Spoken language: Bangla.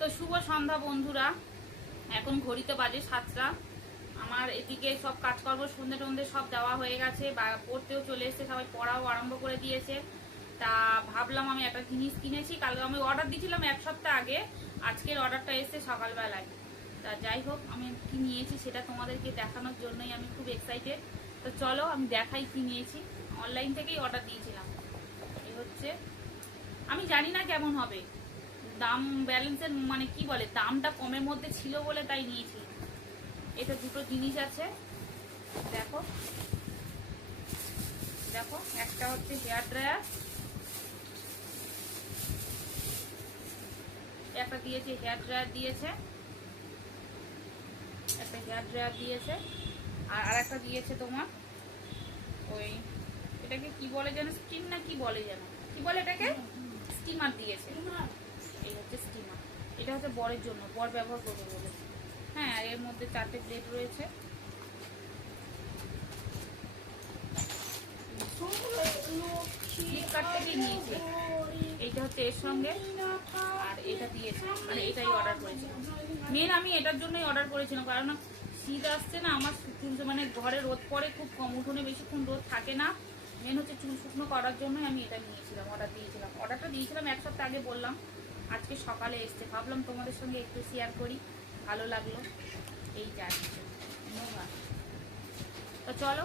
তো শুভ সন্ধ্যা বন্ধুরা, এখন ঘড়িতে বাজে 7টা। আমার এদিকে সব কাজকর্ম সন্ধ্যে টন্ধে সব দেওয়া হয়ে গেছে, পড়তেও চলে এসেছে, সবাই পড়াও আরম্ভ করে দিয়েছে। তা ভাবলাম আমি একটা জিনিস কিনেছি, কালকে আমি অর্ডার দিয়েছিলাম 1 সপ্তাহ আগে, আজকের অর্ডারটা এসেছে সকালবেলায়। তা যাই হোক, আমি কি নিয়েছি সেটা তোমাদেরকে দেখানোর জন্যই আমি খুব এক্সাইটেড। তো চলো আমি দেখাই কি নিয়েছি। অনলাইন থেকেই অর্ডার দিয়েছিলাম। এই হচ্ছে, আমি জানি না কেমন হবে, দাম ব্যালেন্সের মানে কি বলে, দামটা কমের মধ্যে ছিল বলে তাই নিয়েছি। এটা দুটো জিনিস আছে, দেখো দেখো, একটা হচ্ছে হেয়ার ড্রায়ার, একটা দিয়েছে হেয়ার ড্রায়ার দিয়েছে, একটা হেয়ার ড্রায়ার দিয়েছে, আর একটা দিয়েছে তোমার ওই, এটাকে কি বলে যেন, স্টিম না কি বলে যেন, কি বলে এটাকে, স্টিমার দিয়েছে। এই হচ্ছে স্টিমার, এটা হচ্ছে বরের জন্য, বর ব্যবহার করবে বলে। হ্যাঁ, আর এর মধ্যে 4টে প্লেট রয়েছে। ফ্লিপকার্ট থেকেই নিয়েছি। এইটা হচ্ছে এর সঙ্গে, আর এটা দিয়েছে, মানে এটাই অর্ডার করেছিলাম। মেন আমি এটার জন্যই অর্ডার করেছিলাম, কারণ শীত আসছে না, আমার মানে ঘরে রোদ পড়ে খুব কম, উঠোনে বেশিক্ষণ রোদ থাকে না। মেন হচ্ছে চুল শুকনো করার জন্যই আমি এটা নিয়েছিলাম, অর্ডার দিয়েছিলাম। অর্ডারটা দিয়েছিলাম 1 সপ্তাহ আগে বললাম, আজকে সকালে এসছে, ভাবলাম তোমাদের সঙ্গে একটু শেয়ার করি, ভালো লাগলো, এই যা। তো চলো